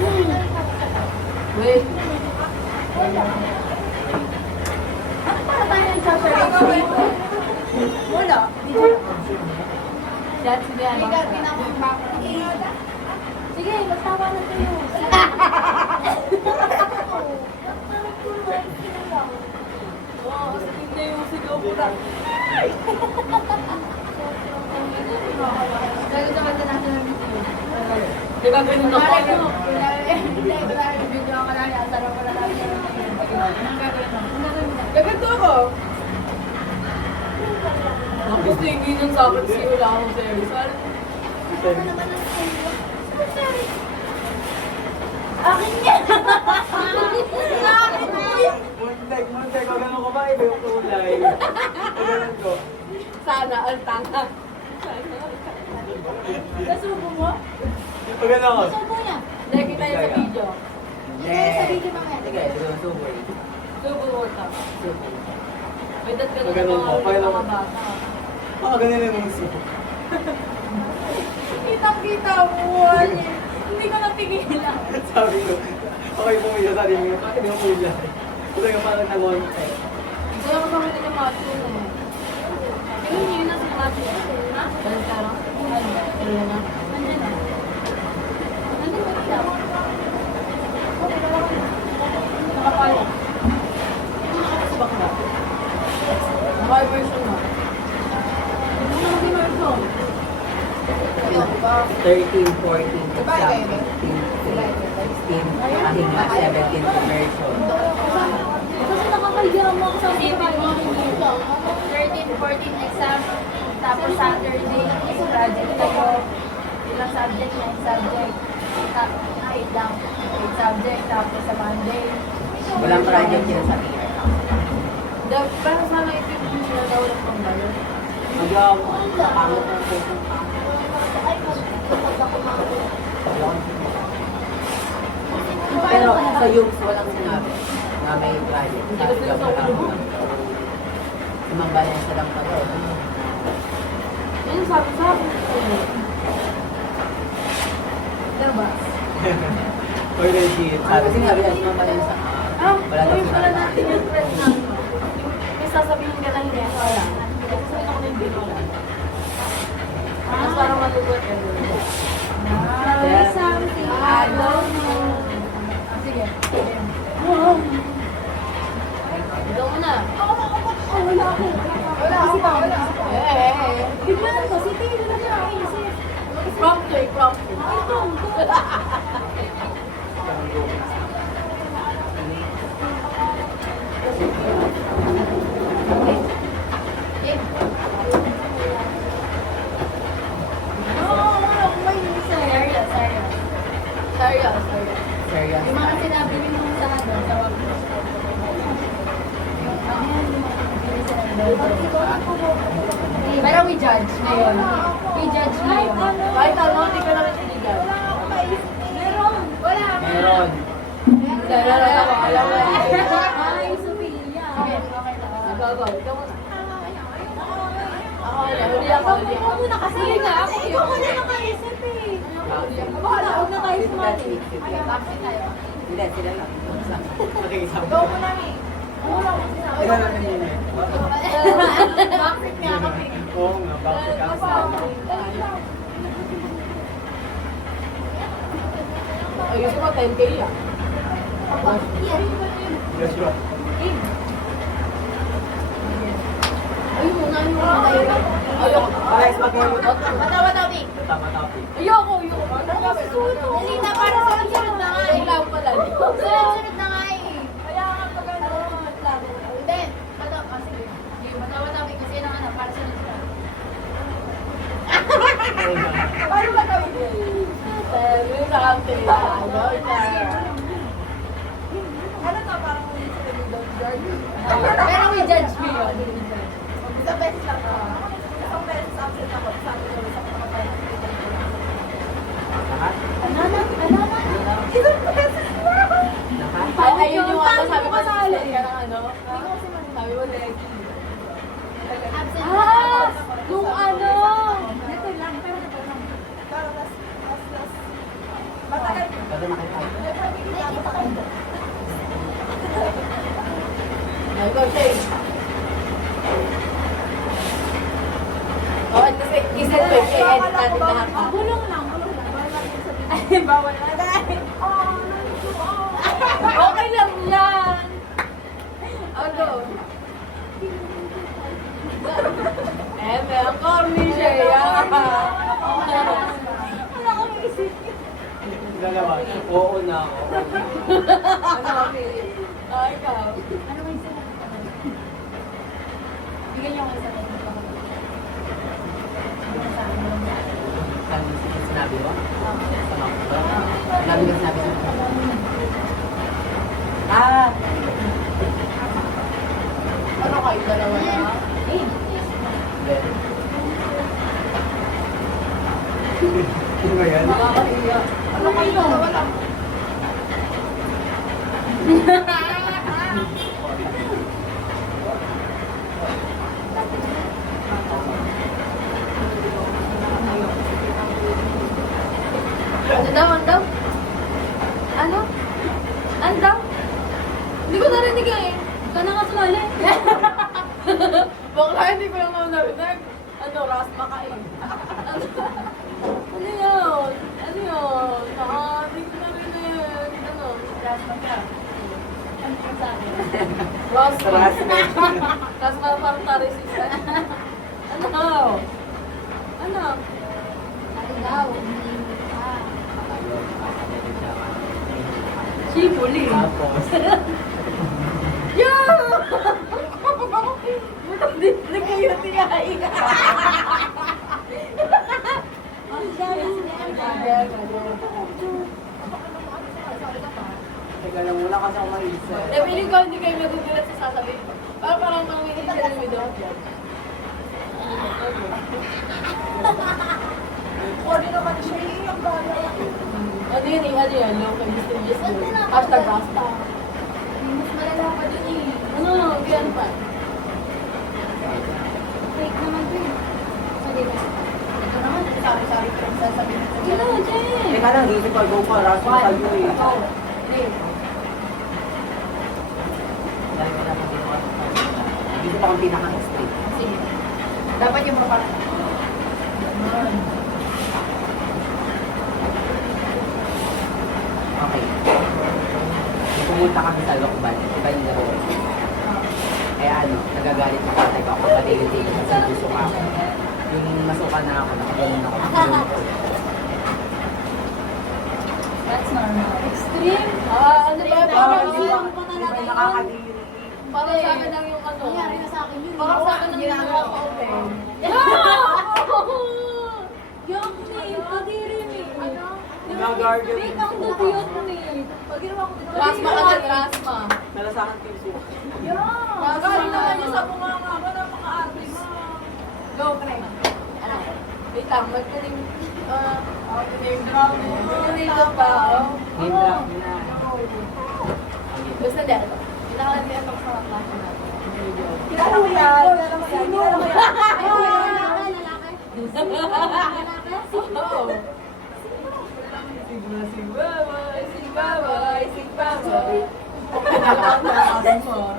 Wait. Para tayo nagsasabi dito. Wala. That's the May dati na akong sige, magtawa na tayo. Oo, sa hindi yung sigaw ko lang. Lagi sa kanta natin ng video. Di ba ganun ako? Hindi, kunwari video ako lang. Ang sarap ko na lang siya. Anong gagawin mo? Gaganto ako. Tapos tingin sa akin si Wala akong series. Akin yan! Akin mo yun! Muntek, kung gano'n ko ba, iba yung kulay. Kung gano'n ko. Sana, ang tanga. Nasubo mo? Kung gano'n ko. Nasubo niya. Lagi tayo sa video. Hindi tayo sa video mamaya. Sige, subo. Subo mo ito. Subo. May dat ganun Ganun mga po, kaya mga naman. bata. Ganun yung muso. Kitang-kita mo. Hindi ko napigilan. Sabi ko, okay po yung sabi mo, bakit yung kulay? Ito yung parang namonte. Gusto ko sa mga macho eh. Yung yun na si macho. Ha? Ganun parang. Ano na? Nandiyan na. Nandiyan ba siya? Nakapalo. Sa bakla. Naka-version na. Ano na nag-version? 13, 14, exam, 15, 16, aking na 17 conversion. Kasi nakakahiya mo ako sa Isipin mo. 13, 14 exam. Tapos Saturday, is project kayo. Ilang subject na subject. 8 lang. 8 subject. Tapos sa Monday. Walang project yun sa year. Pero sana ipipin nila daw ng pangbalot. Mag-awa, pangit ang pusong pangit. Ay, magpapag ako Pero sa Yugs, walang sinabi na may project. Hindi Sabi kasi ka sa wala ulo. mo. Imang balansa lang pa daw. Yan yung sabi ko. Diba? Or legit. Sabi sinabi yan, imang balansa. Ah, Wala daw gawin pala sinabi. natin yung friend na ano. May sasabihin ka na hindi. Wala. Sasabihin ako na hindi ko lang. Tapos parang matugot ka. Yeah. something I don't know. Ah, sige. Ikaw muna. Wala ako. Wala ako. Wala ako. Eh. Biglaan ko, si Tito na siya ang isip. Prompto eh, prompto. Ito. Serious. Serious. Yung mga sinabi niyo nung sa ano, sa wag mo. Pero we judge ngayon. We judge ngayon. Kahit ano, hindi ka naman sinijudge. Meron. Alam mo. Ay, Sophia. Sige, okay na. Go. Ikaw muna. Ako na. Huli ako. Ikaw muna kasi nga ako. Ikaw muna nakaisip eh. Bahala, huwag na tayo sumali. Taxi tayo. Hindi, sila lang. Makikisabi. Go muna, Mi. Ilan na yun eh? Bakit nga kami? Oo nga, bakit ka? Ayusin mo, 10K ah. Yes, bro. Ayun muna, Ayoko. Alex, mag-ayo. Matawa, Mi. Tama topic. Ayoko. Hindi na para sa sunod na nga. Ikaw pala. Sunod na nga eh. Kaya nga pag ano, Hindi. Sige. Matawa namin kasi yun ang anak para sa sunod. paano ba gawin? Sabi sa camping. Ano to, parang muli sila ni Don George? Pero we judge me yun. Isang beses lang. Isang beses absent ako. Sabi ko, isang kapatid. Lahat? Ano na? Isang beses lang. Lahat? Ayun yung ano, sabi ko Paano sa ka ka ng ano. Sabi mo, Legi. Absent Ah! Nung ano? Ito lang, pero ito lang. Matagal. Para makita. Ikaw, Shay. Oh, kasi iset ko, Shay. Edit natin lahat. Bulong lang. Ay, bawal na. Okay lang yan. Ano? Ang corny siya. Wala akong isip. Dalawa. Oo na ako. Ano kami? Ikaw. Ano ba yung sagot? Bigyan niyo ako isa na dito. Sinabi mo? Sama ko ba? Sinabi ka sinabi ko. Ah! Ano kayo dalawa na? Sino ba yan? Nakakaiyak. Ano kayo dalawa na? Ano daw? Ano daw? Ano? Ano daw? Hindi ko narinig eh. Ka na nga sumali. Bakla hindi ko lang naman narinig. Ano, rasma ka eh. Ano yun? Ano yun? Hindi ko narinig. Ano? Rasma ka. Ano ka sa akin? Rasma. Rasma. Rasma parang resistant. Ano? Ano? Ano daw? Chipuli. Tapos. Yeah! Nagkayuti nga eh. Teka lang muna kasi ako maisa. Feeling ko hindi kayo magugulat sa sasabihin ko. Parang mangingi siya ng video. Ano yun eh? Ano yun? Local mysterious girl. Hashtag basta. Mas malala pa dun eh. Ano? Kaya ano pa? Fake naman to eh. Sorry na. Ito naman, sorry ko lang sasabihin ko. Ano, Jen? Teka lang, dito pa go pa. Rasma ka yun eh. Dahil wala kang ginawa. Dito pa kang pinaka-straight. Sige. Dapat yung mapala. Okay. Kung pumunta kami sa Lokban, iba yung laro. Kaya ano, nagagalit sa tatay ko ako patigil-tigil kasi gusto ka ako. Yung masuka na ako, nakaganon ako. That's normal. Extreme? Ah, ano ba? Parang Di ba natin nakakadiri? Parang sa akin lang yung ano. Nangyari na sa akin yun. Parang sa akin lang yung Ginagawa ko. open. Yung name, kadiri ni. Ano? Nag-gargle. Wait, ang dupiyot ni. Pag ginawa ko dito. Rasma ka din, rasma. Nalasakan ko yung suka. Galing naman yung sa bunganga ko ng mga ate mo. Go, pre. Ano? Wait lang, magkaling... name drop. Name drop ba? Name drop na. Basta dito. Pinakalimutan ko sa klase natin. Kilala mo yan? Kilala mo yan? Kilala mo yan? Oo. Sigma, sigbabay, sigbabay, sigbabay. Nakakasang mo.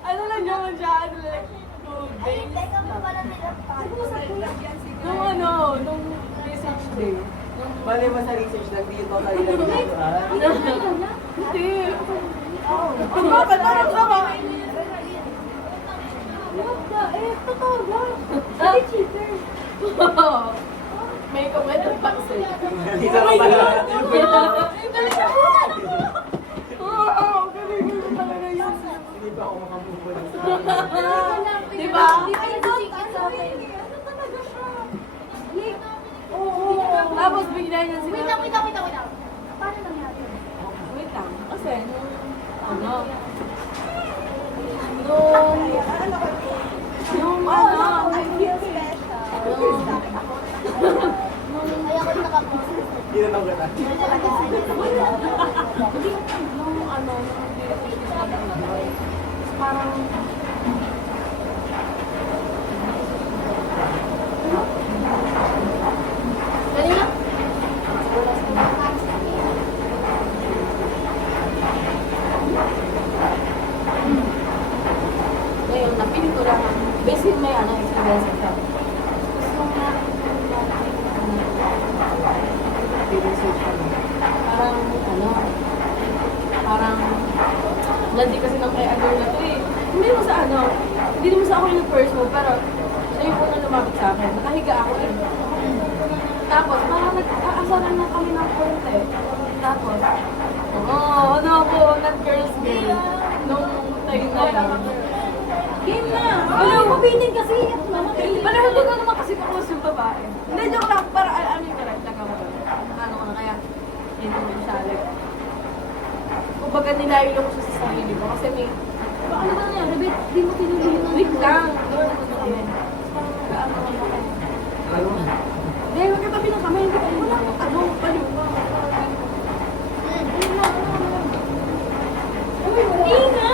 Ano lang naman siya? Ano lang? Good days. Nung ano, nung research day. Bale mo sa research lang dito sa ilang ginagawa. Hindi. Ano ba? Ba't parang sa mga totoo ba? Hindi cheater. May comment ng paxel. Isa ka pala. Galing ka po! Oo, galing ko talaga yun. Hindi pa ako makamove Di ba? Ano talaga siya? Tapos bigla niya sila. Wait lang. Paano nangyari? Wait lang. Kasi nung ano? Nung ano? Kaya ko nakapost. Hindi na ako gata. Nung ano, parang na pintura. Basically may experience siya. Gusto nga, research siya. Parang, landi kasi ng kay Ador na to eh. Hindi mo sa hindi mo sa ako yung first mo, pero siya yung unang lumapit sa akin. Nakahiga ako eh. Tapos, parang nag-aasaran na kami ng konti. Tapos, not girls game. Nung time na lang. Game na! Wala, mabitin kasi. Wala, hindi ko naman kasi kukus yung babae. Hindi, joke lang. Para, ano yung correct lang ako. Ano ko na kaya, hindi mo masyali. Kumbaga nilayo ko siya sa sarili ko. Kasi may, ano ba nangyari? Di mo tinuloy. Wait lang. Hindi, magkatabi na kami. Wala akong baliw ka. Ina!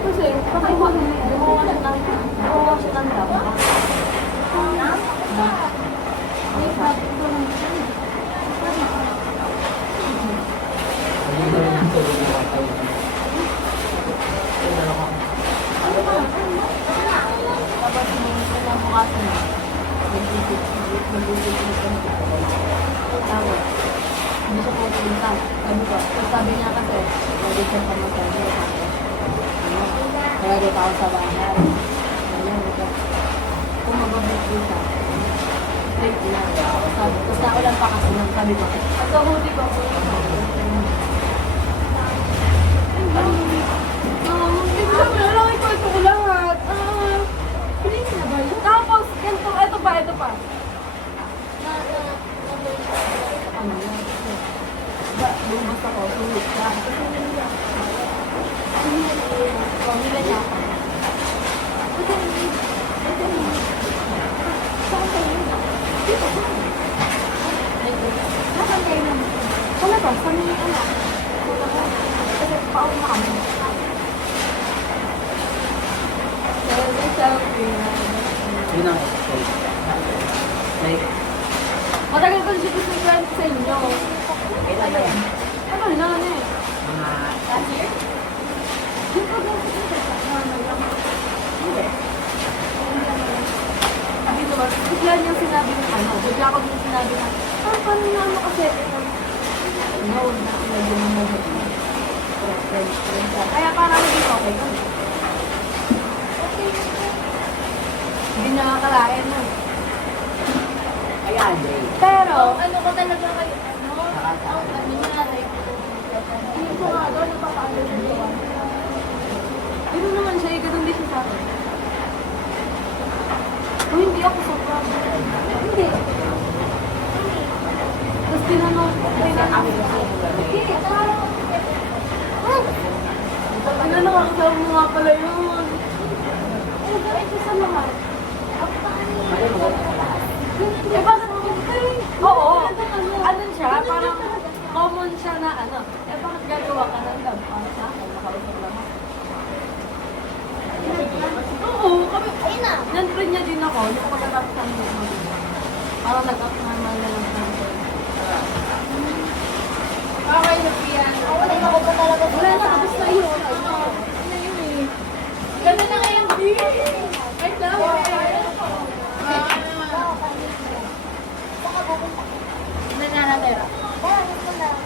Kasi, baka gumawa siya ng dama. Tapos yung mukha siya nag-isip. Tapos, hindi siya pupunta. Sabi niya kasi, pwede siya sa masabi. Kaya dito ako sa bahay. Kung mababigyo siya, straight lang. Tapos ako lang pa kasi sabi ko. At sa huli ko, lalaki ko ito ko lahat. Tapos, ito pa. Lumabas ako, sulit siya. Pamila niya ako. Saan kayo naman? Wala ba? Saan yung anak? Kasi paon na kami. Yun ang escape. Like, Matagal ko siya gusto i-kwento sa inyo. kailan ba yan? Ano na eh? Mga Last year? Yung dito ba? Bigla niyang sinabi ng bigla ko din sinabi na, paano na kasi? No, na lagyan ng mga kaya parang hindi okay kami. Hindi nakakalain mo. ayan, Jay. Pero, Ano ka talaga kayo? hindi ko nga doon napapaano siya doon. Ano naman siya, ganun din siya sa akin. O hindi ako sobrang. Hindi. Tapos tinanong ko. Ano nakakasama mo nga pala yun? Ito sa lahat. Eh, bakit? Oo. Ano siya? Parang common siya na Eh, bakit gagawa ka ng love? Para sa akin, makausap lang ako. Oo, kami. Nan-friend niya din ako. Hindi ko magtatapos ang mga. Parang nag-up-naman na lang sa akin. Okay, Sophia. Wala na ako pa talaga. Wala na